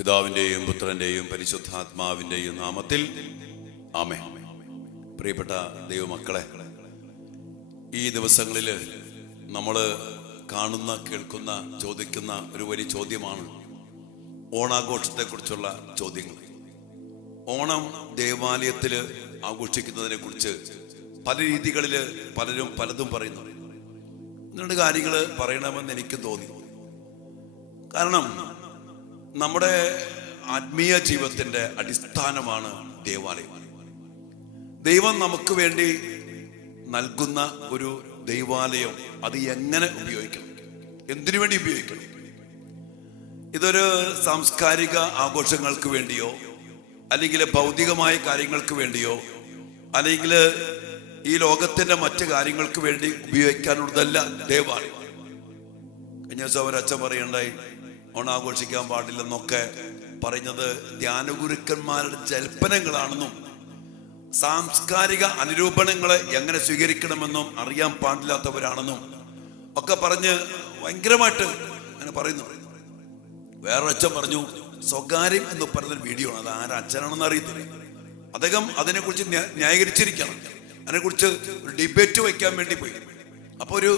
പിതാവിൻ്റെയും പുത്രൻ്റെയും പരിശുദ്ധാത്മാവിൻ്റെയും നാമത്തിൽ ആമേൻ. പ്രിയപ്പെട്ട ദൈവമക്കളെ, ഈ ദിവസങ്ങളിൽ നമ്മൾ കാണുന്ന, കേൾക്കുന്ന, ചോദിക്കുന്ന ഒരു വലിയ ചോദ്യമാണ് ഓണാഘോഷത്തെക്കുറിച്ചുള്ള ചോദ്യങ്ങൾ. ഓണം ദേവാലയത്തിൽ ആഘോഷിക്കുന്നതിനെ കുറിച്ച് പല രീതികളിൽ പലരും പലതും പറയുന്നു. രണ്ട് കാര്യങ്ങൾ പറയണമെന്ന് എനിക്ക് തോന്നി. കാരണം നമ്മുടെ ആത്മീയ ജീവിതത്തിന്റെ അടിസ്ഥാനമാണ് ദേവാലയം. ദൈവം നമുക്ക് വേണ്ടി നൽകുന്ന ഒരു ദൈവാലയം അത് എങ്ങനെ ഉപയോഗിക്കണം, എന്തിനു വേണ്ടി ഉപയോഗിക്കണം? ഇതൊരു സാംസ്കാരിക ആഘോഷങ്ങൾക്ക് വേണ്ടിയോ, അല്ലെങ്കിൽ ഭൗതികമായ കാര്യങ്ങൾക്ക് വേണ്ടിയോ, അല്ലെങ്കിൽ ഈ ലോകത്തിന്റെ മറ്റു കാര്യങ്ങൾക്ക് വേണ്ടി ഉപയോഗിക്കാനുള്ളതല്ല ദേവാലയം. കഴിഞ്ഞ ദിവസം ഒരച്ഛൻ പറയുണ്ടായി, ഓണാഘോഷിക്കാൻ പാടില്ലെന്നൊക്കെ പറയുന്നത് ധ്യാനഗുരുക്കന്മാരുടെ ജൽപ്പനങ്ങളാണെന്നും സാംസ്കാരിക അനുരൂപണങ്ങളെ എങ്ങനെ സ്വീകരിക്കണമെന്നും അറിയാൻ പാടില്ലാത്തവരാണെന്നും ഒക്കെ പറഞ്ഞ് ഭയങ്കരമായിട്ട് അങ്ങനെ പറയുന്നു. വേറൊരച്ഛൻ പറഞ്ഞു, സ്വകാര്യം എന്ന് പറയുന്നൊരു വീഡിയോ ആണ്, അത് ആരച്ഛനാണെന്ന് അറിയത്തില്ല. അദ്ദേഹം അതിനെക്കുറിച്ച് ന്യായീകരിച്ചിരിക്കണം. അതിനെക്കുറിച്ച് ഒരു ഡിബേറ്റ് വയ്ക്കാൻ വേണ്ടി പോയി. അപ്പൊ ഒരു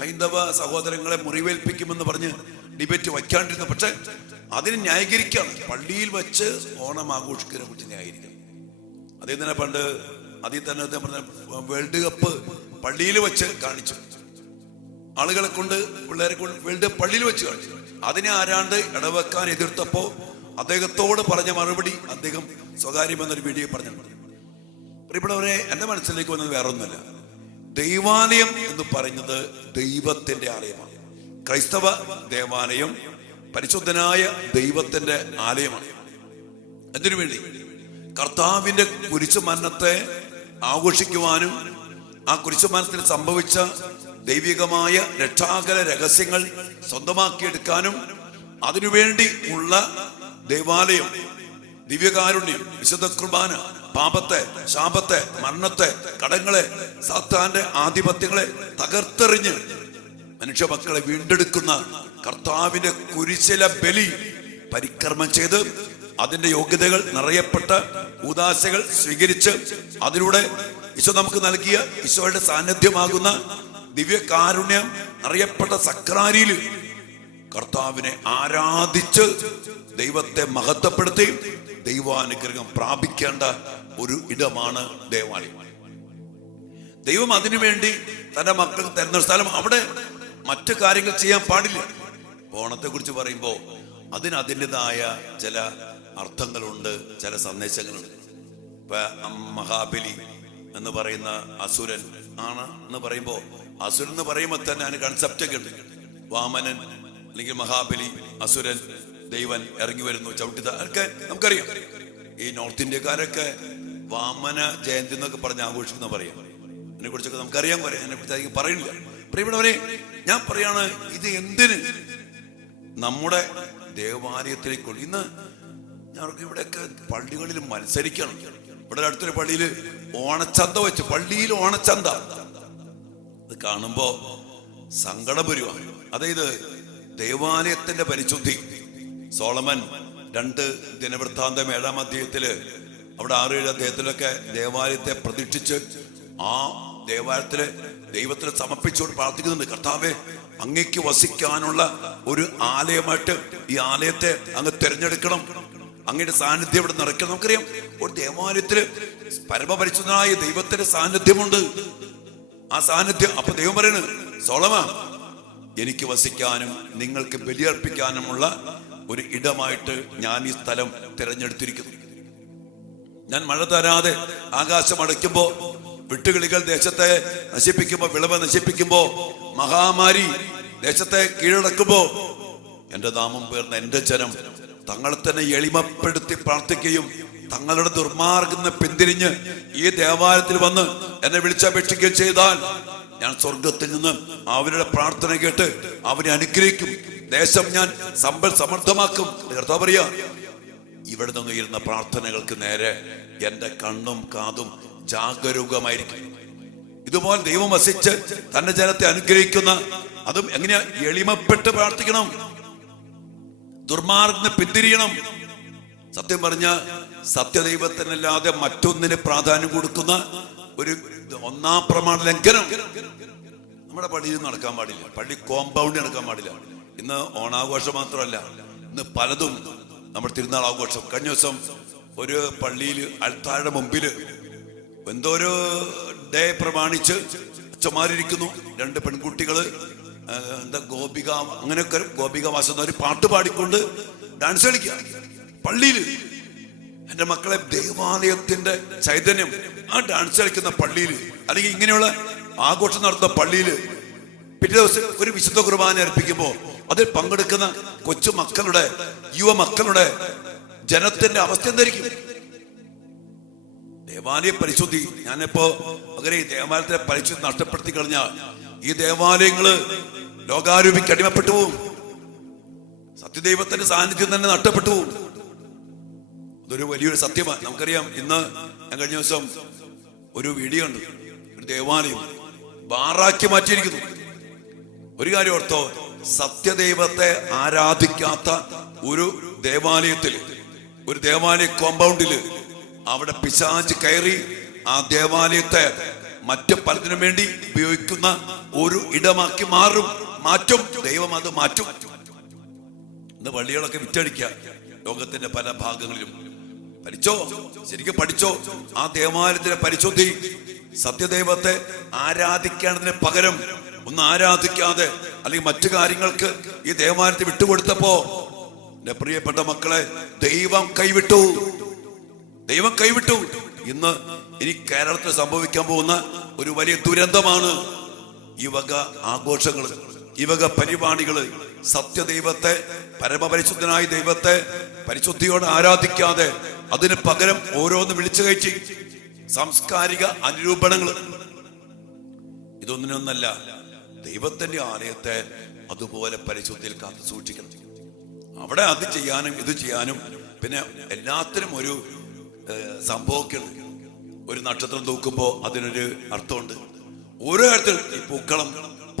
ഹൈന്ദവ സഹോദരങ്ങളെ മുറിവേൽപ്പിക്കുമെന്ന് പറഞ്ഞ് ഡിബേറ്റ് വയ്ക്കാണ്ടിരുന്നു. പക്ഷെ അതിന് ന്യായീകരിക്കാണ്, പള്ളിയിൽ വെച്ച് ഓണം ആഘോഷിക്കുന്നതിനെ കുറിച്ച് ന്യായീകരിക്കണം. അതേ തന്നെ പണ്ട് അതിൽ തന്നെ പറഞ്ഞ വേൾഡ് കപ്പ് പള്ളിയിൽ വെച്ച് കാണിച്ചു, ആളുകളെ കൊണ്ട്, പിള്ളേരെ കൊണ്ട് വേൾഡ് പള്ളിയിൽ വെച്ച് കാണിച്ചു. അതിനെ ആരാണ്ട് ഇടവെക്കാൻ എതിർത്തപ്പോ അദ്ദേഹത്തോട് പറഞ്ഞ മറുപടി അദ്ദേഹം സ്വകാര്യമെന്നൊരു വീഡിയോ പറഞ്ഞു. പ്രിയപ്പെട്ടവരെ, എന്റെ മനസ്സിലേക്ക് വന്നത് വേറൊന്നുമല്ല. ദൈവാലയം എന്ന് പറയുന്നത് ദൈവത്തിന്റെ ആലയമാണ്. ക്രൈസ്തവ ദേവാലയം പരിശുദ്ധനായ ദൈവത്തിന്റെ ആലയമാണ്. എന്തിനു വേണ്ടി? കർത്താവിന്റെ കുരിശുമരണത്തെ ആഘോഷിക്കുവാനും ആ കുരിശുമരണത്തിൽ സംഭവിച്ച ദൈവികമായ രക്ഷാകര രഹസ്യങ്ങൾ സ്വന്തമാക്കിയെടുക്കാനും അതിനുവേണ്ടി ഉള്ള ദേവാലയം, ദിവ്യകാരുണ്യം, വിശുദ്ധ കുർബാന, പാപത്തെ, ശാപത്തെ, മരണത്തെ, കടങ്ങളെ, സാത്താന്റെ ആധിപത്യങ്ങളെ തകർത്തെറിഞ്ഞ് മനുഷ്യമക്കളെ വീണ്ടെടുക്കുന്ന കർത്താവിന്റെ കുരിശിലെ ബലി പരിക്രമം ചെയ്ത് അതിന്റെ യോഗ്യതകൾ നിറയപ്പെട്ട ഉദാശകൾ സ്വീകരിച്ച് അതിലൂടെ ഈശോ നമുക്ക് നൽകിയ ഈശോയുടെ സാന്നിധ്യമാകുന്ന ദിവ്യകാരുണ്യം അറിയപ്പെട്ട സക്രാരിയിൽ കർത്താവിനെ ആരാധിച്ച് ദൈവത്തെ മഹത്വപ്പെടുത്തി ദൈവാനുഗ്രഹം പ്രാപിക്കേണ്ട ഒരു ഇടമാണ് ദേവാലയം. ദൈവം അതിനുവേണ്ടി തന്റെ മക്കൾക്ക് തരുന്ന സ്ഥലം. അവിടെ മറ്റു കാര്യങ്ങൾ ചെയ്യാൻ പാടില്ല. ഓണത്തെ കുറിച്ച് പറയുമ്പോൾ അതിന് അതിൻ്റെതായ ചില അർത്ഥങ്ങളുണ്ട്, ചില സന്ദേശങ്ങളുണ്ട്. ഇപ്പൊ മഹാബലി എന്ന് പറയുന്ന അസുരൻ ആണ് എന്ന് പറയുമ്പോൾ, അസുരൻ എന്ന് പറയുമ്പോൾ തന്നെ അതിന് കൺസെപ്റ്റ് ഒക്കെ ഉണ്ട്. വാമനൻ അല്ലെങ്കിൽ മഹാബലി, അസുരൻ, ദൈവൻ ഇറങ്ങി വരുന്നു, ചവിട്ടിത ഒക്കെ നമുക്കറിയാം. ഈ നോർത്ത് ഇന്ത്യക്കാരൊക്കെ വാമന ജയന്തി എന്നൊക്കെ പറഞ്ഞ് ആഘോഷിക്കുന്ന പറയാം. അതിനെ കുറിച്ചൊക്കെ നമുക്കറിയാൻ പറയാം, അതിനെ കുറിച്ച് അധികം പറയുന്നില്ല. പ്രിയപ്പെട്ടവരെ, ഞാൻ പറയാണ്, ഇത് എന്തിന് നമ്മുടെ ദേവാലയത്തിലേക്ക് ഇന്ന് ഞങ്ങൾക്ക് ഇവിടെയൊക്കെ പള്ളികളിൽ മത്സരിക്കണം. ഇവിടെ അടുത്തൊരു പള്ളിയിൽ ഓണച്ചന്ത വെച്ച്, പള്ളിയിൽ ഓണച്ചന്ത, ഇത് കാണുമ്പോ സങ്കടം വരുവാണ്. അതായത് ദേവാലയത്തിന്റെ പരിശുദ്ധി. സോളമൻ 2 ദിനവൃത്താന്തം 7-ാം അധ്യായത്തില് അവിടെ 6-7 അധ്യായത്തിലൊക്കെ ദേവാലയത്തെ പ്രതീക്ഷിച്ച് ആ ദേവാലയത്തിലെ ദൈവത്തിന് സമർപ്പിച്ചുകൊണ്ട് പ്രാർത്ഥിക്കുന്നുണ്ട്. കർത്താവേ, അങ്ങേക്ക് വസിക്കാനുള്ള ഒരു ആലയമായിട്ട് ഈ ആലയത്തെ അങ്ങ് തിരഞ്ഞെടുക്കണം, അങ്ങയുടെ സാന്നിധ്യം ഇവിടെ നിറയ്ക്കണം. നമുക്കറിയാം, ഒരു ദേവാലയത്തില് പരമപരിശുദ്ധനായ ദൈവത്തിന്റെ സാന്നിധ്യമുണ്ട്. ആ സാന്നിധ്യം, അപ്പൊ ദൈവം പറയണ്, സോളമ, എനിക്ക് വസിക്കാനും നിങ്ങൾക്ക് ബലിയർപ്പിക്കാനുമുള്ള ഒരു ഇടമായിട്ട് ഞാൻ ഈ സ്ഥലം തിരഞ്ഞെടുത്തിരിക്കുന്നു. ഞാൻ മഴ തരാതെ ആകാശം അടയ്ക്കുമ്പോ, വിട്ടുകിളികൾ ദേശത്തെ നശിപ്പിക്കുമ്പോ, വിളവ് നശിപ്പിക്കുമ്പോ, മഹാമാരി ദേശത്തെ കീഴടക്കുമ്പോ, എന്റെ നാമം പേർന്ന എന്റെ ജനം തങ്ങളെ തന്നെ എളിമപ്പെടുത്തി പ്രാർത്ഥിക്കുകയും തങ്ങളുടെ ദുർമാർഗം പിന്തിരിഞ്ഞ് ഈ ദേവാലയത്തിൽ വന്ന് എന്നെ വിളിച്ചപേക്ഷിക്കുകയും ചെയ്താൽ ഞാൻ സ്വർഗത്തിൽ നിന്ന് അവരുടെ പ്രാർത്ഥന കേട്ട് അവരെ അനുഗ്രഹിക്കും, ദേശം ഞാൻ സമൃദ്ധമാക്കും. കർത്താവ് പറയാ, ഇവിടെ നിന്ന് ഉയരുന്ന പ്രാർത്ഥനകൾക്ക് നേരെ എന്റെ കണ്ണും കാതും ജാഗരൂകമായിരിക്കും. ഇതുപോലെ ദൈവം വസിച്ച് തന്റെ ജനത്തെ അനുഗ്രഹിക്കുന്ന, അതും എങ്ങനെയാ? എളിമപ്പെട്ട് പ്രാർത്ഥിക്കണം, ദുർമാർഗ്ഗം പിന്തിരിയണം, സത്യം പറഞ്ഞ സത്യദൈവത്തിനല്ലാതെ മറ്റൊന്നിന് പ്രാധാന്യം കൊടുക്കുന്ന ഒരു ഒന്നാം പ്രമാണ ലംഘനം നമ്മുടെ പള്ളിയിൽ നടക്കാൻ പാടില്ല. പള്ളി കോമ്പൗണ്ടിൽ നടക്കാൻ പാടില്ല. ഇന്ന് ഓണാഘോഷം മാത്രമല്ല, ഇന്ന് പലതും നമ്മുടെ തിരുനാൾ ആഘോഷം. കഴിഞ്ഞ ദിവസം ഒരു പള്ളിയിൽ അൽത്താഴയുടെ മുമ്പിൽ എന്തോ ഒരു ഡേ പ്രമാണിച്ച് അച്ഛന്മാരിയ്ക്കുന്നു. 2 പെൺകുട്ടികള് എന്താ ഗോപിക, അങ്ങനെയൊക്കെ ഗോപിക വാസം ഒരു പാട്ട് പാടിക്കൊണ്ട് ഡാൻസ് കളിക്കുക പള്ളിയിൽ. എന്റെ മക്കളെ, ദേവാലയത്തിന്റെ ചൈതന്യം ആ ഡാൻസ് കളിക്കുന്ന പള്ളിയിൽ, അല്ലെങ്കിൽ ഇങ്ങനെയുള്ള ആഘോഷം നടത്തുന്ന പള്ളിയിൽ പിറ്റേ ദിവസം ഒരു വിശുദ്ധ കുർബാന അർപ്പിക്കുമ്പോൾ അതിൽ പങ്കെടുക്കുന്ന കൊച്ചു മക്കളുടെ, യുവമക്കളുടെ ജനത്തിന്റെ അവസ്ഥ എന്തായിരിക്കും? ദേവാലയ പരിശുദ്ധി, ഞാനിപ്പോ അങ്ങനെ ഈ ദേവാലയത്തിലെ പരിശുദ്ധി നഷ്ടപ്പെടുത്തി കഴിഞ്ഞാൽ ഈ ദേവാലയങ്ങള് ലോകാരൂപിക്ക് അടിമപ്പെട്ടു പോവും. സത്യദൈവത്തിന്റെ സാന്നിധ്യം തന്നെ നഷ്ടപ്പെട്ടു പോവും. അതൊരു വലിയൊരു സത്യമാണ്. നമുക്കറിയാം, ഇന്ന് ഞാൻ കഴിഞ്ഞ ദിവസം ഒരു വീഡിയോ ഉണ്ട്, ഒരു ദേവാലയം ബാറാക്കി മാറ്റിയിരിക്കുന്നു. ഒരു കാര്യം ഓർത്തോ, സത്യദൈവത്തെ ആരാധിക്കാത്ത ഒരു ദേവാലയത്തിൽ, ഒരു ദേവാലയ കോമ്പൗണ്ടില് അവിടെ പിശാച് കയറി ആ ദേവാലയത്തെ മറ്റു പലതിനും വേണ്ടി ഉപയോഗിക്കുന്ന ഒരു ഇടമാക്കി മാറ്റും. ദൈവം അത് മാറ്റും. ഇന്ന് പള്ളികളൊക്കെ വിറ്റഴിക്കുക ലോകത്തിന്റെ പല ഭാഗങ്ങളിലും. പഠിച്ചോ, ശരിക്കും പഠിച്ചോ. ആ ദേവാലയത്തിന്റെ പരിശുദ്ധി സത്യദൈവത്തെ ആരാധിക്കേണ്ടതിന് പകരം ഒന്ന് ആരാധിക്കാതെ അല്ലെങ്കിൽ മറ്റു കാര്യങ്ങൾക്ക് ഈ ദേവാലയത്തെ വിട്ടുകൊടുത്തപ്പോ എന്റെ പ്രിയപ്പെട്ട മക്കളെ, ദൈവം കൈവിട്ടു. ഇന്ന് ഇനി കേരളത്തിൽ സംഭവിക്കാൻ പോകുന്ന ഒരു വലിയ ദുരന്തമാണ് ഈ വക ആഘോഷങ്ങള്, ഈ വക പരിപാടികള്. സത്യദൈവത്തെ, പരമപരിശുദ്ധനായ ദൈവത്തെ പരിശുദ്ധിയോടെ ആരാധിക്കാതെ അതിന് പകരം ഓരോന്ന് വിളിച്ചു കയറ്റി സാംസ്കാരിക അനുരൂപണങ്ങൾ. ഇതൊന്നിനൊന്നല്ല, ദൈവത്തിന്റെ ആലയത്തെ അതുപോലെ പരിശുദ്ധിയിൽ കാത്തു സൂക്ഷിക്കണം. അവിടെ അത് ചെയ്യാനും ഇത് ചെയ്യാനും പിന്നെ എല്ലാത്തിനും ഒരു സംഭവക്കുണ്ട്. ഒരു നക്ഷത്രം തൂക്കുമ്പോ അതിനൊരു അർത്ഥമുണ്ട്. ഓരോ കാര്യത്തിലും ഈ പൂക്കളം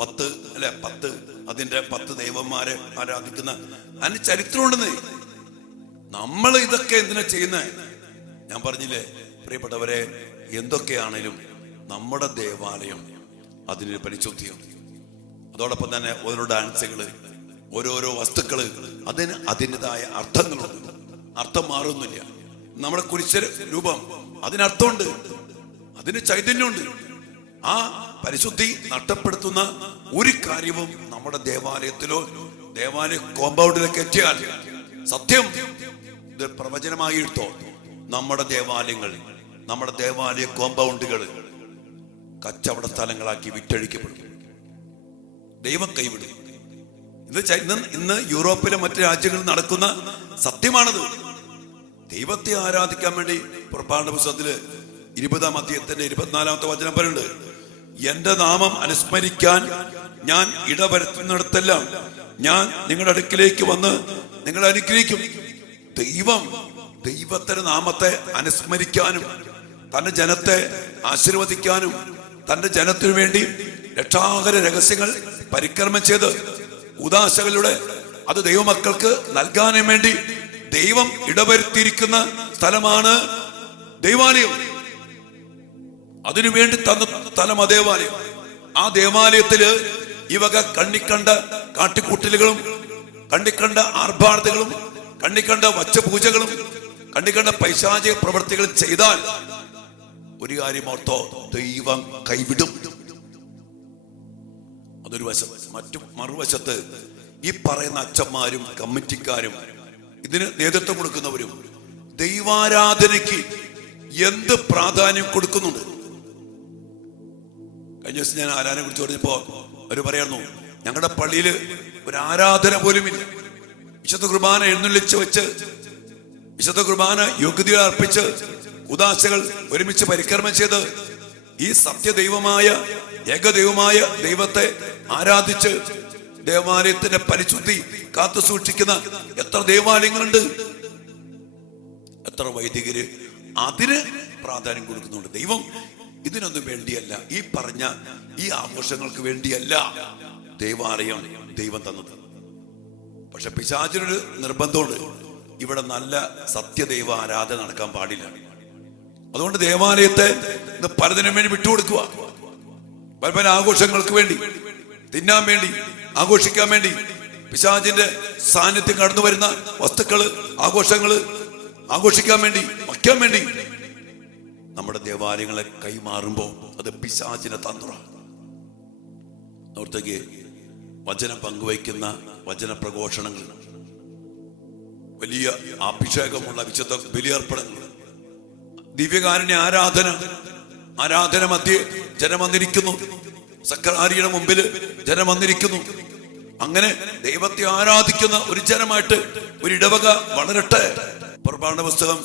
10 അല്ലെ 10 അതിന്റെ 10 ദൈവന്മാരെ ആരാധിക്കുന്ന അതിന് ചരിത്രമുണ്ടെന്ന്. നമ്മൾ ഇതൊക്കെ എന്തിനാ ചെയ്യുന്നത്? ഞാൻ പറഞ്ഞില്ലേ പ്രിയപ്പെട്ടവരെ, എന്തൊക്കെയാണേലും നമ്മുടെ ദേവാലയം അതിനൊരു പരിശുദ്ധിയുണ്ട്. അതോടൊപ്പം തന്നെ ഓരോ ഡാൻസുകള്, ഓരോരോ വസ്തുക്കള്, അതിന് അതിൻ്റെതായ അർത്ഥങ്ങളുണ്ട്. അർത്ഥം മാറുന്നില്ല. നമ്മുടെ കുരിശ രൂപം അതിനർത്ഥമുണ്ട്, അതിന് ചൈതന്യമുണ്ട്. ആ പരിശുദ്ധി നഷ്ടപ്പെടുത്തുന്ന ഒരു കാര്യവും നമ്മുടെ ദേവാലയത്തിലോ ദേവാലയ കോമ്പൗണ്ടിലൊക്കെ എത്തിയാൽ സത്യം ഇത് പ്രവചനമായി എടുത്തോ, നമ്മുടെ ദേവാലയങ്ങൾ, നമ്മുടെ ദേവാലയ കോമ്പൗണ്ടുകൾ കച്ചവട സ്ഥലങ്ങളാക്കി വിറ്റഴിക്കപ്പെടും. ദൈവം കൈവിടും. ഇന്ന് യൂറോപ്പിലെ മറ്റു രാജ്യങ്ങളിൽ നടക്കുന്ന സത്യമാണത്. ദൈവത്തെ ആരാധിക്കാൻ വേണ്ടി പുറപ്പാടിന്റെ പുസ്തകത്തില് 20-ാം അധ്യായത്തിന്റെ 24-ാമത്തെ വചനം പറയുന്നുണ്ട്, എന്റെ നാമം അനുസ്മരിക്കാൻ ഞാൻ ഇടവരുത്തുന്നിടത്തെല്ലാം ഞാൻ നിങ്ങളുടെ അടുക്കിലേക്ക് വന്ന് നിങ്ങളെ അനുഗ്രഹിക്കും. ദൈവത്തിന്റെ നാമത്തെ അനുസ്മരിക്കാനും തന്റെ ജനത്തെ ആശീർവദിക്കാനും തന്റെ ജനത്തിനു വേണ്ടി രക്ഷാകര രഹസ്യങ്ങൾ പരിക്രമം ചെയ്ത് ഉദാശകളിലൂടെ അത് ദൈവമക്കൾക്ക് നൽകാനും വേണ്ടി ദൈവം ഇടവരുത്തിയിരിക്കുന്ന സ്ഥലമാണ് ദൈവാലയം. അതിനുവേണ്ടി തന്ന സ്ഥലം ആ ദേവാലയം. ആ ദേവാലയത്തില് ഈ വക കണ്ണിക്കണ്ട കാട്ടിക്കൂട്ടലുകളും കണ്ണിക്കണ്ട ആർഭാടതകളും കണ്ണിക്കണ്ട വച്ചപൂജകളും കണ്ണിക്കണ്ട പൈശാചിക പ്രവൃത്തികളും ചെയ്താൽ ഒരു കാര്യം ഓർത്തോ, ദൈവം കൈവിടും. അതൊരു വശം. മറുവശത്ത് ഈ പറയുന്ന അച്ഛന്മാരും കമ്മിറ്റിക്കാരും ഇതിന് നേതൃത്വം കൊടുക്കുന്നവരും ദൈവാരാധനയ്ക്ക് എന്ത് പ്രാധാന്യം കൊടുക്കുന്നുണ്ട്? കഴിഞ്ഞ ദിവസം ഞാൻ ആരാധനയെ കുറിച്ച് പറഞ്ഞപ്പോ അവര് പറയായിരുന്നു, ഞങ്ങളുടെ പള്ളിയിൽ ഒരു ആരാധന പോലും ഇല്ല. വിശുദ്ധ കുർബാന എഴുന്നള്ളിച്ച് വെച്ച് വിശുദ്ധ കുർബാന യോഗ്യതകൾ അർപ്പിച്ച് ഉദാശകൾ ഒരുമിച്ച് പരിക്രമം ചെയ്ത് ഈ സത്യദൈവമായ ഏകദൈവമായ ദൈവത്തെ ആരാധിച്ച് ദേവാലയത്തിന്റെ പരിശുദ്ധി കാത്തു സൂക്ഷിക്കുന്ന എത്ര ദേവാലയങ്ങളുണ്ട്, എത്ര വൈദികര് അതിന് പ്രാധാന്യം കൊടുക്കുന്നുണ്ട്. ദൈവം ഇതിനൊന്നും വേണ്ടിയല്ല, ഈ പറഞ്ഞ ഈ ആഘോഷങ്ങൾക്ക് വേണ്ടിയല്ല ദേവാലയം ദൈവം തന്നത്. പക്ഷെ പിശാചിനൊരു നിർബന്ധമുണ്ട്, ഇവിടെ നല്ല സത്യദൈവ ആരാധന നടക്കാൻ പാടില്ല. അതുകൊണ്ട് ദേവാലയത്തെ ഇന്ന് പലതിനും വേണ്ടി വിട്ടുകൊടുക്കുക. പല പല ആഘോഷങ്ങൾക്ക് വേണ്ടി, തിന്നാൻ വേണ്ടി, ആഘോഷിക്കാൻ വേണ്ടി, പിശാചിന്റെ സാന്നിധ്യം കടന്നു വരുന്ന വസ്തുക്കള്, ആഘോഷങ്ങള് ആഘോഷിക്കാൻ വേണ്ടി, വയ്ക്കാൻ വേണ്ടി നമ്മുടെ ദേവാലയങ്ങളെ കൈമാറുമ്പോൾ അത് പിശാചിന്റെ തന്ത്രമാണ്. അവിടത്തേക്ക് വചനം പങ്കുവയ്ക്കുന്ന വചന പ്രഘോഷണങ്ങൾ, വലിയ അഭിഷേകമുള്ള വിശുദ്ധ ബലിയർപ്പണങ്ങൾ, ദിവ്യകാരുണ്യ ആരാധന മധ്യേ ജനം വന്നിരിക്കുന്നു. സക്കറാരിയുടെ മുമ്പിൽ ജനം വന്നിരിക്കുന്നു. അങ്ങനെ ദൈവത്തെ ആരാധിക്കുന്ന ഒരു ജനമായിട്ട് ഒരു ഇടവക വളരട്ടെ. പുറപ്പാടിന്റെ പുസ്തകം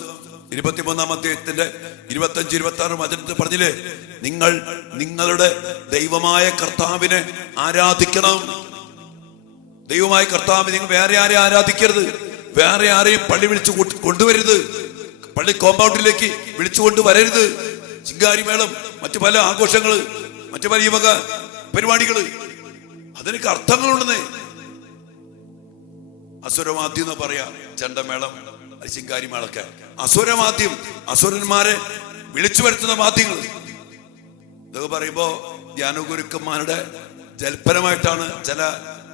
23-ാം അധ്യായത്തിന്റെ 25-26 വചനത്തിൽ പറഞ്ഞില്ലേ, നിങ്ങൾ നിങ്ങളുടെ ദൈവമായ കർത്താവിനെ ആരാധിക്കണം. ദൈവമായ കർത്താവിനെ നിങ്ങൾ വേറെ ആരെ ആരാധിക്കരുത്. വേറെ ആരെയും പള്ളി വിളിച്ചു കൊണ്ടുവരരുത്. പള്ളി കോമ്പൗണ്ടിലേക്ക് വിളിച്ചു കൊണ്ടുവരരുത്. ചിങ്കാരിമേളം, മറ്റു പല ആഘോഷങ്ങള്, മറ്റു പല ഈ വക പരിപാടികള്, അതിനൊക്കെ അർത്ഥങ്ങളുണ്ടെന്നേ. അസുരവാദ്യം എന്ന് പറയാ, ചെണ്ടമേളം, ചിങ്കാരിമേളൊക്കെ അസുരവാദ്യം, അസുരന്മാരെ വിളിച്ചു വരുത്തുന്ന വാദ്യങ്ങൾ. ഇതൊക്കെ പറയുമ്പോ ധ്യാനഗുരുക്കന്മാരുടെ ജൽപ്പനമായിട്ടാണ് ചില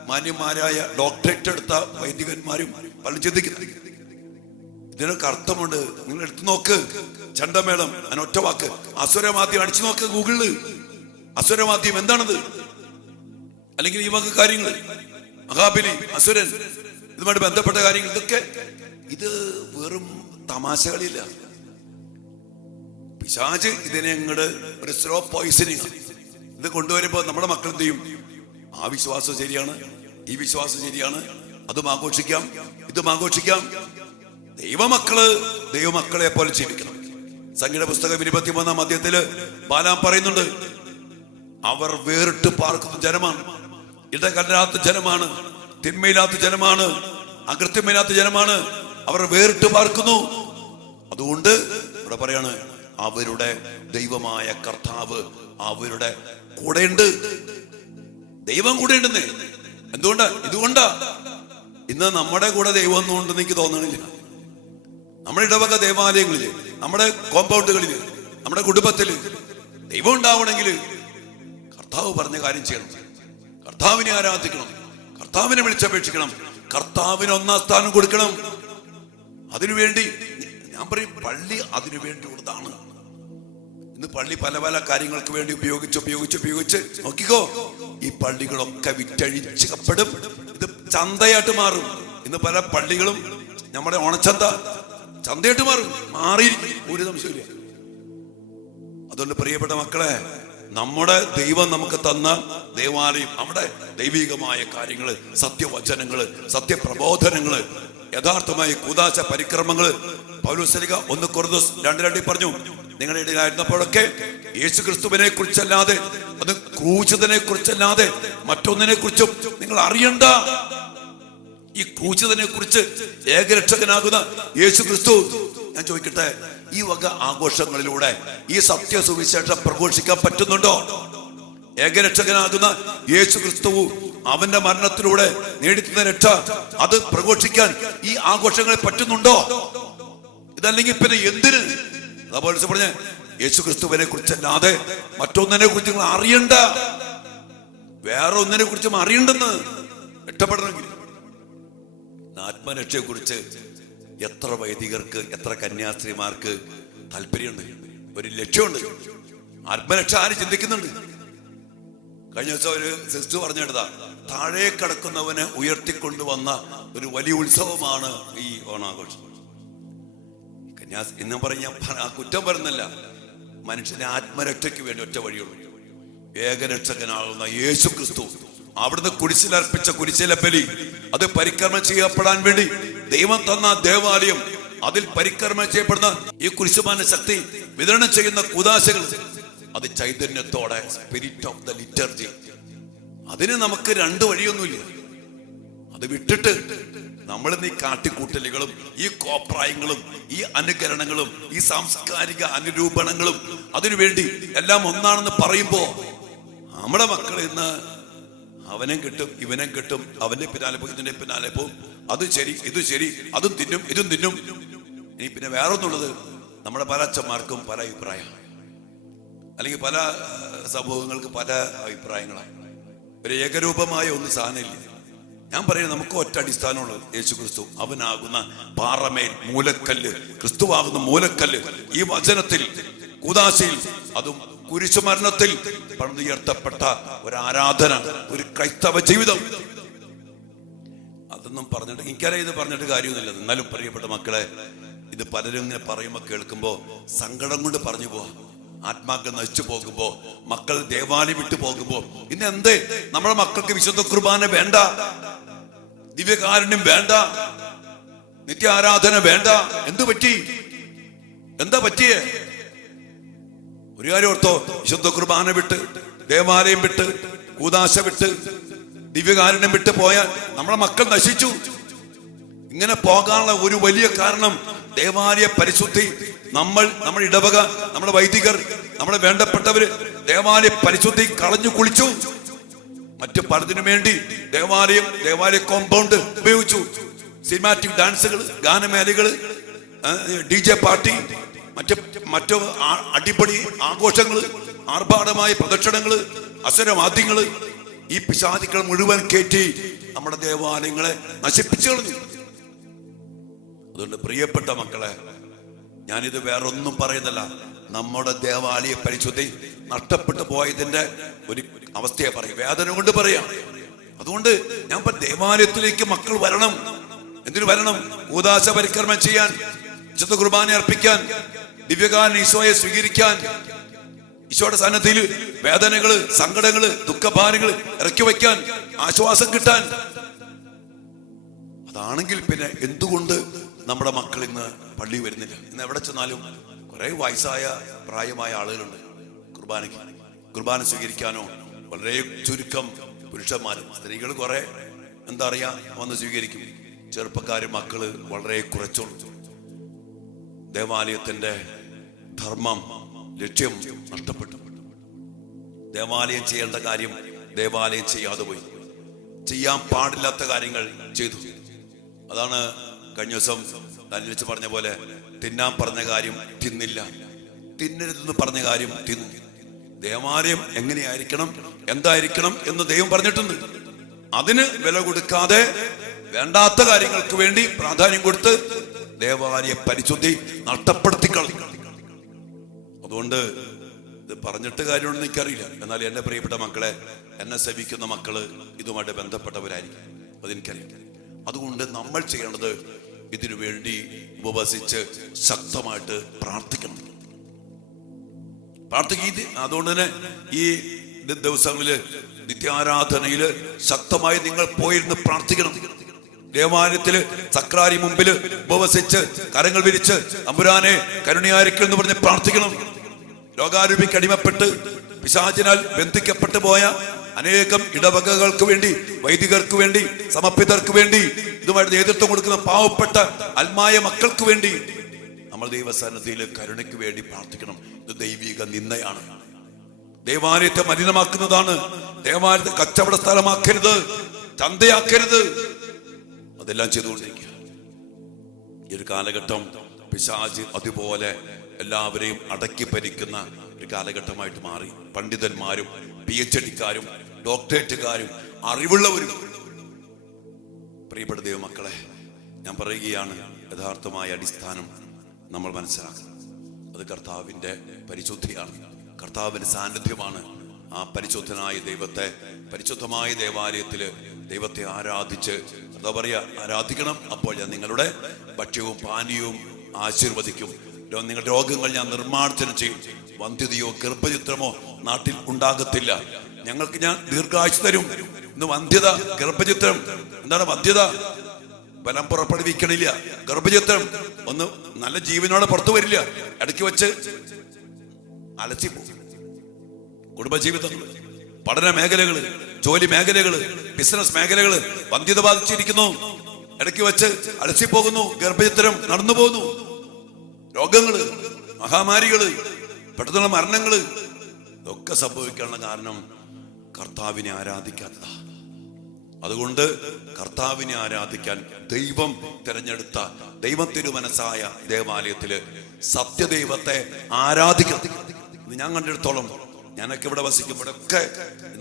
മാന്യന്മാരായ ഡോക്ടറേറ്റ് എടുത്ത വൈദികന്മാരും പലരും ചിന്തിക്കുന്നത്. ഇതിനൊക്കെ അർത്ഥമുണ്ട്. നിങ്ങൾ എടുത്തു നോക്ക്. ചണ്ടമേളം, അതിനൊറ്റ വാക്ക് അസുരവാദ്യം അടിച്ചു നോക്ക് ഗൂഗിളില്. അസുരവാദ്യം എന്താണത്? അല്ലെങ്കിൽ ഈ വക കാര്യങ്ങൾ, മഹാബലി, അസുരൻ, ഇതുമായിട്ട് ബന്ധപ്പെട്ട കാര്യങ്ങൾ, ഇതൊക്കെ ഇത് വെറും തമാശകളില്ല. പിശാച് ഇതിനെ അങ്ങോട്ട് ഒരു സ്ലോ പോയിസണിങ് ഇത് കൊണ്ടുവരുമ്പോ നമ്മുടെ മക്കൾ എന്ത് ചെയ്യും? ആ വിശ്വാസം ശരിയാണ്, ഈ വിശ്വാസം ശരിയാണ്, അതും ആഘോഷിക്കാം, ഇതും ആഘോഷിക്കാം. ദൈവമക്കളെ പോലെ ജീവിക്കണം. സംഗീത പുസ്തകം 23-ാം അധ്യായത്തില് ബാലാം പറയുന്നുണ്ട്, അവർ വേറിട്ട് പാർക്കുന്ന ജനമാണ്, ഇടകലരാത്ത ജനമാണ്, തിന്മയില്ലാത്ത ജനമാണ്, അകൃത്യമില്ലാത്ത ജനമാണ്. അവർ വേറിട്ട് പാർക്കുന്നു. അതുകൊണ്ട് ഇവിടെ പറയാണ്, അവരുടെ ദൈവമായ കർത്താവ് അവരുടെ കൂടെയുണ്ട്. ദൈവം കൂടെ ഉണ്ടെന്നേ. ഇതുകൊണ്ടാ ഇന്ന് നമ്മുടെ കൂടെ ദൈവം ഒന്നും ഉണ്ടെന്ന് എനിക്ക് തോന്നണില്ല. നമ്മുടെ ഇടവക ദേവാലയങ്ങളില്, നമ്മുടെ കോമ്പൗണ്ടുകളില്, നമ്മുടെ കുടുംബത്തില് ദൈവം ഉണ്ടാവണമെങ്കിൽ കർത്താവ് പറഞ്ഞ കാര്യം ചെയ്യണം. കർത്താവിനെ ആരാധിക്കണം, കർത്താവിനെ വിളിച്ചപേക്ഷിക്കണം, കർത്താവിന് ഒന്നാം സ്ഥാനം കൊടുക്കണം. അതിനുവേണ്ടി ഞാൻ പറയും, പള്ളി അതിനു വേണ്ടിയുള്ളതാണ്. ഇന്ന് പള്ളി പല പല കാര്യങ്ങൾക്ക് വേണ്ടി ഉപയോഗിച്ച് നോക്കിക്കോ, ഈ പള്ളികളൊക്കെ വിറ്റഴിച്ചപ്പെടും. ഇത് ചന്തയായിട്ട് മാറും. ഇന്ന് പല പള്ളികളും നമ്മുടെ ചന്തയായിട്ട് മാറിയിരിക്കും, ഒരു സംശയമില്ല. അതുകൊണ്ട് പ്രിയപ്പെട്ട മക്കളെ, നമ്മുടെ ദൈവം നമുക്ക് തന്ന ദേവാലയം, അവിടെ ദൈവികമായ കാര്യങ്ങള്, സത്യവചനങ്ങള്, സത്യപ്രബോധനങ്ങള്, യഥാർത്ഥമായ കൂദാശ പരിക്രമങ്ങള്. പൗലോസ് 1 കൊരിന്തോസ് 2:2 പറഞ്ഞു, നിങ്ങളുടെ ഇടയിലായിരുന്നപ്പോഴൊക്കെ യേശു ക്രിസ്തുവിനെ കുറിച്ചല്ലാതെ, അത് ക്രൂശിതനെ കുറിച്ചല്ലാതെ മറ്റൊന്നിനെ കുറിച്ചും നിങ്ങൾ അറിയണ്ട. ഈ ക്രൂശിതനെ കുറിച്ച് ഏകരക്ഷകനാകുന്ന യേശു ക്രിസ്തു. ഞാൻ ചോദിക്കട്ടെ, ഈ വക ആഘോഷങ്ങളിലൂടെ ഈ സത്യ സുവിശേഷം പ്രഘോഷിക്കാൻ പറ്റുന്നുണ്ടോ? ഏകരക്ഷകനാകുന്ന യേശു ക്രിസ്തു അവന്റെ മരണത്തിലൂടെ നേടിത്തുന്ന രക്ഷ, അത് പ്രഘോഷിക്കാൻ ഈ ആഘോഷങ്ങളെ പറ്റുന്നുണ്ടോ? ഇതല്ലെങ്കിൽ പിന്നെ എന്തിന്? അതുപോലെ പറഞ്ഞ യേശു ക്രിസ്തുവിനെ കുറിച്ചല്ലാതെ മറ്റൊന്നിനെ കുറിച്ച് നിങ്ങൾ അറിയണ്ട. വേറെ ഒന്നിനെ കുറിച്ചും അറിയണ്ടെന്ന് രക്ഷപ്പെടണമെങ്കിൽ. ആത്മരക്ഷയെ കുറിച്ച് എത്ര വൈദികർക്ക്, എത്ര കന്യാസ്ത്രീമാർക്ക് താല്പര്യമുണ്ട്, ഒരു ലക്ഷ്യമുണ്ട്. ആത്മരക്ഷ ആര് ചിന്തിക്കുന്നുണ്ട്? കഴിഞ്ഞ ദിവസം ഒരു സിസ്റ്റർ പറഞ്ഞെടുത്താ, താഴെ കിടക്കുന്നവനെ ഉയർത്തിക്കൊണ്ടുവന്ന ഒരു വലിയ ഉത്സവമാണ് ഈ ഓണാഘോഷം. എന്ന് പറഞ്ഞ കുറ്റം പറയുന്നില്ല. മനുഷ്യന്റെ ആത്മരക്ഷയ്ക്ക് വേണ്ടി ഒറ്റ വഴിയുള്ളൂ, ഏകരക്ഷകനാകുന്ന യേശു ക്രിസ്തു. അവിടുന്ന് കുരിശിലർപ്പിച്ച കുരിശിലെ ബലി, അത് പരിക്രമം ചെയ്യപ്പെടാൻ വേണ്ടി ദൈവം തന്ന ദേവാലയം, അതിൽ പരിക്രമം ചെയ്യപ്പെടുന്ന ഈ കുരിശുമാന ശക്തി വിതരണം ചെയ്യുന്ന കൂദാശകൾ, അത് ചൈതന്യത്തോടെ, സ്പിരിറ്റ് ഓഫ് ദ ലിറ്റർജി. അതിന് നമുക്ക് രണ്ട് വഴിയൊന്നുമില്ല. അത് വിട്ടിട്ട് നമ്മൾ ഈ കാട്ടിക്കൂട്ടലുകളും ഈ കോപ്രായങ്ങളും ഈ അനുകരണങ്ങളും ഈ സാംസ്കാരിക അനുരൂപണങ്ങളും അതിനുവേണ്ടി എല്ലാം ഒന്നാണെന്ന് പറയുമ്പോ നമ്മുടെ മക്കൾ ഇന്ന് അവനും കിട്ടും, ഇവനും കിട്ടും, അവന്റെ പിന്നാലെ പോകും, ഇതിന്റെ പിന്നാലെ പോകും. അത് ശരി, ഇത് ശരി, അതും തിന്നും, ഇതും തിന്നും. ഇനി പിന്നെ വേറൊന്നുള്ളത്, നമ്മുടെ പല അച്ഛന്മാർക്കും പല അഭിപ്രായം, അല്ലെങ്കിൽ പല സമൂഹങ്ങൾക്ക് പല അഭിപ്രായങ്ങളാണ്. ഒരു ഏകരൂപമായ ഒന്ന് സാധനമില്ല. ഞാൻ പറയുന്നത് നമുക്ക് ഒറ്റ അടിസ്ഥാനമുള്ളത് യേശു ക്രിസ്തു. അവനാകുന്ന പാറമേൽ മൂലക്കല്ല്, ക്രിസ്തുവാകുന്ന മൂലക്കല്ല്. ഈ വചനത്തിൽ, കൂദാശയിൽ, അതും കുരിശുമരണത്തിൽ പണിതുയർത്തപ്പെട്ട ഒരു ആരാധന, ഒരു ക്രൈസ്തവ ജീവിതം. അതൊന്നും പറഞ്ഞിട്ട് എനിക്കറിയാം, ഇത് പറഞ്ഞിട്ട് കാര്യമൊന്നുമില്ല. എന്നാലും പ്രിയപ്പെട്ട മക്കളെ, ഇത് പലരും ഇങ്ങനെ പറയുമ്പോൾ കേൾക്കുമ്പോൾ സങ്കടം കൊണ്ട് പറഞ്ഞു പോവാ. ആത്മാക്കൾ നശിച്ചു പോകുമ്പോ, മക്കൾ ദേവാലയം വിട്ടു പോകുമ്പോ, ഇന്ന് എന്തേ നമ്മുടെ മക്കൾക്ക് വിശുദ്ധ കുർബാന വേണ്ട, ദിവ്യകാരുണ്യം വേണ്ട, നിത്യ ആരാധന വേണ്ട? എന്തു പറ്റി? എന്താ പറ്റിയേ? ഒരു കാര്യം ഓർത്തോ, വിശുദ്ധ കുർബാന വിട്ട്, ദേവാലയം വിട്ട്, കൂദാശ വിട്ട്, ദിവ്യകാരുണ്യം വിട്ട് പോയാൽ നമ്മുടെ മക്കൾ നശിച്ചു. ഇങ്ങനെ പോകാനുള്ള ഒരു വലിയ കാരണം ദേവാലയ പരിശുദ്ധി. നമ്മുടെ ഇടവക, നമ്മുടെ വൈദികർ, നമ്മുടെ വേണ്ടപ്പെട്ടവര് ദേവാലയ പരിശുദ്ധി കളഞ്ഞു കുളിച്ചു. മറ്റു പലതിനു വേണ്ടി ദേവാലയ കോമ്പൗണ്ട് ഉപയോഗിച്ചു. സിനിമാറ്റിക് ഡാൻസുകൾ, ഗാനമേളകൾ, DJ പാർട്ടി, മറ്റു അടിപൊളി ആഘോഷങ്ങൾ, ആർഭാടമായ പ്രദക്ഷിണങ്ങള്, അസുരവാദ്യങ്ങള്, ഈ പിശാചുക്കൾ മുഴുവൻ കയറ്റി നമ്മുടെ ദേവാലയങ്ങളെ നശിപ്പിച്ചു കളഞ്ഞു. അതുകൊണ്ട് പ്രിയപ്പെട്ട മക്കളെ, ഞാനിത് വേറൊന്നും പറയുന്നില്ല. നമ്മുടെ ദേവാലയ പരിശുദ്ധി നഷ്ടപ്പെട്ടു പോയതിന്റെ ഒരു അവസ്ഥയെ പറയും, വേദന കൊണ്ട് പറയാം. അതുകൊണ്ട് ഞാൻ ദേവാലയത്തിലേക്ക് മക്കൾ വരണം. എന്തിനു വരണം? കൂദാശ പരിക്രമം ചെയ്യാൻ, വിശുദ്ധ കുർബാന അർപ്പിക്കാൻ, ദിവ്യകാരുണ്യ ഈശോയെ സ്വീകരിക്കാൻ, ഈശോയുടെ സന്നിധിയിൽ വേദനകള്, സങ്കടങ്ങള്, ദുഃഖഭാരങ്ങള് ഇറക്കി വയ്ക്കാൻ, ആശ്വാസം കിട്ടാൻ. അതാണെങ്കിൽ പിന്നെ എന്തുകൊണ്ട് നമ്മുടെ മക്കൾ ഇന്ന് പള്ളി വരുന്നില്ല? ഇന്ന് എവിടെ ചെന്നാലും കുറെ വയസ്സായ പ്രായമായ ആളുകളുണ്ട്. കുർബാന സ്വീകരിക്കാനോ വളരെ ചുരുക്കം പുരുഷന്മാർ. സ്ത്രീകൾ കുറെ എന്താ പറയാ വന്ന് സ്വീകരിക്കും. ചെറുപ്പക്കാരും മക്കള് വളരെ കുറച്ചുള്ളൂ. ദേവാലയത്തിന്റെ ധർമ്മം, ലക്ഷ്യം നഷ്ടപ്പെട്ടു. ദേവാലയം ചെയ്യേണ്ട കാര്യം ദേവാലയം ചെയ്യാതെ പോയി. ചെയ്യാൻ പാടില്ലാത്ത കാര്യങ്ങൾ ചെയ്തു. അതാണ് കഴിഞ്ഞ ദിവസം തന്നെ വെച്ച് പറഞ്ഞ പോലെ, തിന്നാൻ പറഞ്ഞ കാര്യം തിന്നില്ല, തിന്നരുതെന്ന് പറഞ്ഞ കാര്യം തിന്നു. ദേവാലയം എങ്ങനെയായിരിക്കണം, എന്തായിരിക്കണം എന്ന് ദൈവം പറഞ്ഞിട്ടുണ്ട്. അതിന് വില കൊടുക്കാതെ വേണ്ടാത്ത കാര്യങ്ങൾക്ക് വേണ്ടി പ്രാധാന്യം കൊടുത്ത് ദേവാലയ പരിശുദ്ധി നഷ്ടപ്പെടുത്തി കളഞ്ഞു. അതുകൊണ്ട് ഇത് പറഞ്ഞിട്ട് കാര്യമൊന്നും എനിക്കറിയില്ല. എന്നാൽ എന്റെ പ്രിയപ്പെട്ട മക്കളെ, എന്നെ സേവിക്കുന്ന മക്കള് ഇതുമായിട്ട് ബന്ധപ്പെട്ടവരായിരിക്കും, അതെനിക്കറിയാം. അതുകൊണ്ട് നമ്മൾ ചെയ്യേണ്ടത് ഇതിനു വേണ്ടി ഉപവസിച്ച് ശക്തമായിട്ട് പ്രാർത്ഥിക്കണം. അതുകൊണ്ട് തന്നെ ഈ ദിവസങ്ങളില് നിത്യാരാധനയില് ശക്തമായി നിങ്ങൾ പോയിരുന്ന് പ്രാർത്ഥിക്കണം. ദേവാലയത്തില് സക്രാരി മുമ്പില് ഉപവസിച്ച് കരങ്ങൾ വിരിച്ച് തമ്പുരാനെ കരുണയായിരിക്കും എന്ന് പറഞ്ഞ് പ്രാർത്ഥിക്കണം. രോഗാരൂപിക്ക് അടിമപ്പെട്ട് പിശാചിനാൽ ബന്ധിക്കപ്പെട്ടു പോയ അനേകം ഇടവകകൾക്ക് വേണ്ടി, വൈദികർക്ക് വേണ്ടി, സമർപ്പിതർക്ക് വേണ്ടി, ഇതുമായിട്ട് നേതൃത്വം കൊടുക്കുന്ന പാവപ്പെട്ട അൽമായ മക്കൾക്ക് വേണ്ടി നമ്മൾ ദൈവസന്നിധിയിൽ കരുണയ്ക്ക് വേണ്ടി പ്രാർത്ഥിക്കണം. ഇത് ദൈവിക നിന്ദയാണ്. ദേവാലയത്തെ മലിനമാക്കുന്നതാണ്. ദേവാലയത്തെ കച്ചവട സ്ഥലമാക്കരുത്, ചന്തയാക്കരുത്. അതെല്ലാം ചെയ്തുകൊണ്ടിരിക്കുക. ഈ ഒരു കാലഘട്ടം പിശാച് അതുപോലെ എല്ലാവരെയും അടക്കി ഭരിക്കുന്ന ഒരു കാലഘട്ടമായിട്ട് മാറി. പണ്ഡിതന്മാരും PhD-ക്കാരും ഡോക്ടറേറ്റുകാരും അറിവുള്ളവരും. പ്രിയപ്പെട്ട ദൈവമക്കളെ, ഞാൻ പറയുകയാണ്, യഥാർത്ഥമായ അടിസ്ഥാനം നമ്മൾ മനസ്സിലാക്കണം. അത് കർത്താവിന്റെ പരിശുദ്ധിയാണ്, കർത്താവിന്റെ സാന്നിധ്യമാണ്. ആ പരിശുദ്ധനായ ദൈവത്തെ, പരിശുദ്ധമായ ദേവാലയത്തില് ദൈവത്തെ ആരാധിച്ച്, എന്താ പറയാ, ആരാധിക്കണം. അപ്പോൾ ഞാൻ നിങ്ങളുടെ ഭക്ഷ്യവും പാനീയവും ആശീർവദിക്കും. നിങ്ങളുടെ രോഗങ്ങൾ ഞാൻ നിർമ്മാർജ്ജനം ചെയ്യും. വന്ധ്യതയോ ഗർഭചിത്രമോ നാട്ടിൽ ഉണ്ടാകത്തില്ല. ഞങ്ങൾക്ക് ഞാൻ ദീർഘായുസ് തരും. ഇന്ന് വന്ധ്യത, ഗർഭചിത്രം, എന്താണ് വന്ധ്യത? ബലം പുറപ്പെടുവിക്കണില്ല. ഗർഭചിത്രം ഒന്ന് നല്ല ജീവനോടെ പുറത്തു വരില്ല, ഇടയ്ക്ക് വെച്ച് അലച്ചിപ്പോകും. കുടുംബജീവിതങ്ങൾ, പഠന മേഖലകള്, ജോലി മേഖലകള്, ബിസിനസ് മേഖലകള് വന്ധ്യത ബാധിച്ചിരിക്കുന്നു. ഇടയ്ക്ക് വെച്ച് അലച്ചിപ്പോകുന്നു, ഗർഭചിത്രം നടന്നു പോകുന്നു. രോഗങ്ങള്, മഹാമാരികള്, പെട്ടെന്നുള്ള മരണങ്ങള്, ഇതൊക്കെ സംഭവിക്കാനുള്ള കാരണം കർത്താവിനെ ആരാധിക്കാത്തതാ. അതുകൊണ്ട് കർത്താവിനെ ആരാധിക്കാൻ ദൈവം തിരഞ്ഞെടുത്ത ദൈവം തിരുമനസായ ദേവാലയത്തില് സത്യദൈവത്തെ ആരാധിക്കണം. ഞാൻ കണ്ടെടുത്തോളം, ഞാനൊക്കെ ഇവിടെ വസിക്കുമ്പോഴൊക്കെ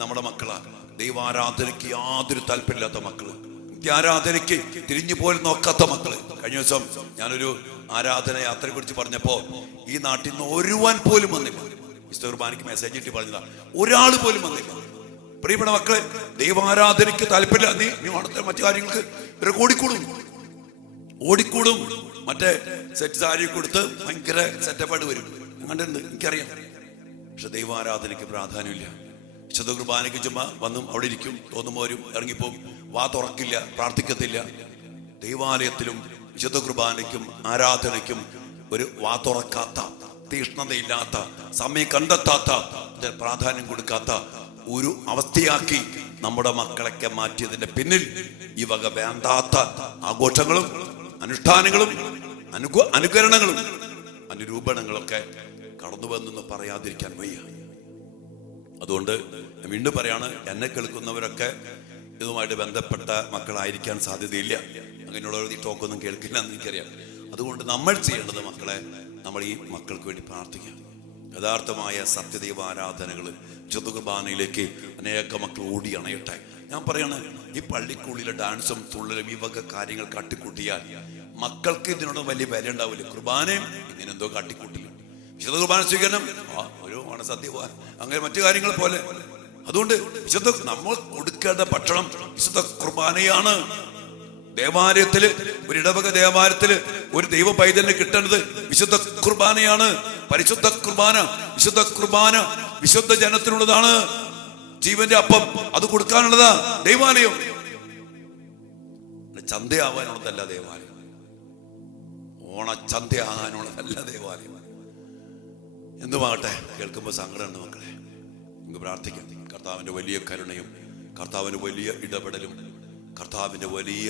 നമ്മുടെ മക്കളാ ദൈവാരാധനയ്ക്ക് യാതൊരു താല്പര്യമില്ലാത്ത മക്കള്, ആരാധനയ്ക്ക് തിരിഞ്ഞു പോലും നോക്കാത്ത മക്കള്. കഴിഞ്ഞ ദിവസം ഞാനൊരു ആരാധന യാത്രയെ കുറിച്ച് പറഞ്ഞപ്പോ ഈ നാട്ടിൽ നിന്ന് ഒരുവൻ പോലും വന്നില്ല. വിശുദ്ധ കുർബാനയ്ക്ക് മെസ്സേജ് ഇട്ട് പറഞ്ഞതാ, ഒരാൾ പോലും വന്നില്ല. പ്രിയപ്പെട്ട മക്കളെ, ദൈവാരാധനയ്ക്ക് താല്പര്യമില്ല. നീ അടുത്ത മറ്റു കാര്യങ്ങൾക്ക് ഇവരൊക്കെ ഓടിക്കൂടും. മറ്റേ സെറ്റ് സാരി കൊടുത്ത് ഭയങ്കര സെറ്റപ്പായിട്ട് വരും. കണ്ടിട്ടുണ്ട്, എനിക്കറിയാം. പക്ഷെ ദൈവാരാധനയ്ക്ക് പ്രാധാന്യമില്ല. വിശുദ്ധ കുർബാനയ്ക്ക് ചുമ്മാ വന്നും അവിടെ ഇരിക്കും, തോന്നുമ്പോൾ വരും, ഇറങ്ങിപ്പോവും, വാ തുറക്കില്ല, പ്രാർത്ഥിക്കത്തില്ല. ദൈവാലയത്തിലും വിശുദ്ധ കുർബാനയ്ക്കും ആരാധനയ്ക്കും ഒരു വാ തുറക്കാത്ത, തീഷ്ണതയില്ലാത്ത, സമയം കണ്ടെത്താത്ത, പ്രാധാന്യം കൊടുക്കാത്ത ഒരു അവസ്ഥയാക്കി നമ്മുടെ മക്കളൊക്കെ മാറ്റിയതിന്റെ പിന്നിൽ ഈ വക വേണ്ടാത്ത ആഘോഷങ്ങളും അനുഷ്ഠാനങ്ങളും അനുകരണങ്ങളും അനുരൂപണങ്ങളൊക്കെ കടന്നു വന്നെന്ന് പറയാതിരിക്കാൻ വയ്യ. അതുകൊണ്ട് വീണ്ടും പറയാണ്, എന്നെ കേൾക്കുന്നവരൊക്കെ ഇതുമായിട്ട് ബന്ധപ്പെട്ട മക്കളായിരിക്കാൻ സാധ്യതയില്ല. അങ്ങനെയുള്ള ഈ ടോക്കൊന്നും കേൾക്കില്ല എന്ന് എനിക്കറിയാം. അതുകൊണ്ട് നമ്മൾ ചെയ്യേണ്ടത്, മക്കളെ, നമ്മൾ ഈ മക്കൾക്ക് വേണ്ടി പ്രാർത്ഥിക്കാം. യഥാർത്ഥമായ സത്യദൈവ ആരാധനകൾ വിശുദ്ധ കുർബാനയിലേക്ക് അനേക മക്കൾ ഓടി അണയട്ടെ. ഞാൻ പറയാണ്, ഈ പള്ളിക്കുള്ളിലെ ഡാൻസും തുള്ളലും ഈ വക കാര്യങ്ങൾ കാട്ടിക്കൂട്ടിയാൽ മക്കൾക്ക് ഇതിനോട് വലിയ വില ഉണ്ടാവില്ല. കുർബാനയും ഇങ്ങനെ എന്തോ കാട്ടിക്കൂട്ടില്ല. വിശുദ്ധ കുർബാന സ്വീകരണം ഒരു ഓണസദ്യ അങ്ങനെ മറ്റു കാര്യങ്ങൾ പോലെ. അതുകൊണ്ട് വിശുദ്ധ നമ്മൾ കൊടുക്കേണ്ട ഭക്ഷണം വിശുദ്ധ കുർബാനയാണ്. ദേവാലയത്തില്, ഒരു ഇടവക ദേവാലയത്തില് ഒരു ദൈവ പൈതലിന് കിട്ടേണ്ടത് വിശുദ്ധ കുർബാനയാണ്. പരിശുദ്ധ കുർബാന, വിശുദ്ധ കുർബാന വിശുദ്ധ ജനത്തിനുള്ളതാണ്. ജീവന്റെ അപ്പം അത് കൊടുക്കാനുള്ളതാ ദൈവാലയം. ചന്തയാവാനുള്ളതല്ല ദേവാലയം, ഓണച്ചന്തയാകാനുള്ളതല്ല ദേവാലയം. എന്തുമാകട്ടെ, കേൾക്കുമ്പോൾ സങ്കടമുണ്ട് മക്കളെ. നമുക്ക് പ്രാർത്ഥിക്കാം. കർത്താവിന്റെ വലിയ കരുണയും കർത്താവിന്റെ വലിയ ഇടപെടലും കർത്താവിന്റെ വലിയ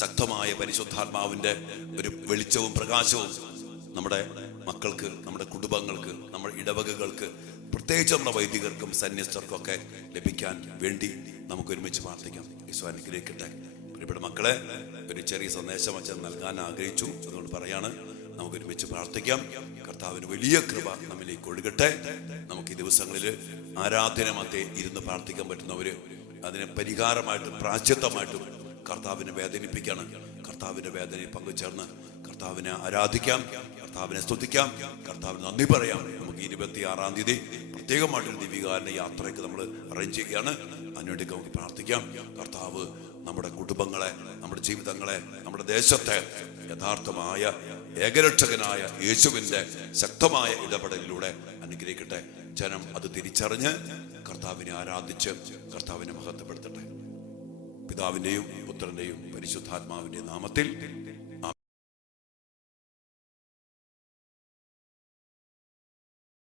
ശക്തമായ പരിശുദ്ധാത്മാവിന്റെ ഒരു വെളിച്ചവും പ്രകാശവും നമ്മുടെ മക്കൾക്ക്, നമ്മുടെ കുടുംബങ്ങൾക്ക്, നമ്മുടെ ഇടവകകൾക്ക്, പ്രത്യേകിച്ച് നമ്മുടെ വൈദികർക്കും സന്യസ്തർക്കും ഒക്കെ ലഭിക്കാൻ വേണ്ടി നമുക്ക് ഒരുമിച്ച് പ്രാർത്ഥിക്കാം. ഈശോ അനുഗ്രഹിക്കട്ടെ. പ്രിയപ്പെട്ട മക്കളെ, ഒരു ചെറിയ സന്ദേശം അച്ഛൻ നൽകാൻ ആഗ്രഹിച്ചു, അതുകൊണ്ട് പറയാണ്, നമുക്ക് ഒരുമിച്ച് പ്രാർത്ഥിക്കാം. കർത്താവിന് വലിയ കൃപ നമ്മിലേക്ക് ഒഴുകട്ടെ. നമുക്ക് ഈ ദിവസങ്ങളിൽ ആരാധന മധ്യേ ഇരുന്ന് പ്രാർത്ഥിക്കാൻ പറ്റുന്നവര് അതിന് പരിഹാരമായിട്ടും പ്രാശ്ചിത്തമായിട്ടും കർത്താവിനെ വേദനിപ്പിക്കണം. കർത്താവിന്റെ വേദനയിൽ പങ്കുചേർന്ന് കർത്താവിനെ ആരാധിക്കാം, കർത്താവിനെ സ്തുതിക്കാം, കർത്താവിന് നന്ദി പറയാം. നമുക്ക് 26-ാം തീയതി പ്രത്യേകമായിട്ടൊരു ദിവികാരന്റെ യാത്രയ്ക്ക് നമ്മൾ അറേഞ്ച് ചെയ്യുകയാണ്. അതിനുവേണ്ടി നമുക്ക് പ്രാർത്ഥിക്കാം. കർത്താവ് നമ്മുടെ കുടുംബങ്ങളെ, നമ്മുടെ ജീവിതങ്ങളെ, നമ്മുടെ ദേശത്തെ യഥാർത്ഥമായ ഏകരക്ഷകനായ യേശുവിന്റെ ശക്തമായ ഇടപെടലിലൂടെ അനുഗ്രഹിക്കട്ടെ. ജനം അത് തിരിച്ചറിഞ്ഞ് കർത്താവിനെ ആരാധിച്ച് കർത്താവിനെ മഹത്വപ്പെടുത്തട്ടെ. പിതാവിന്റെയും പുത്രന്റെയും പരിശുദ്ധാത്മാവിന്റെയും നാമത്തിൽ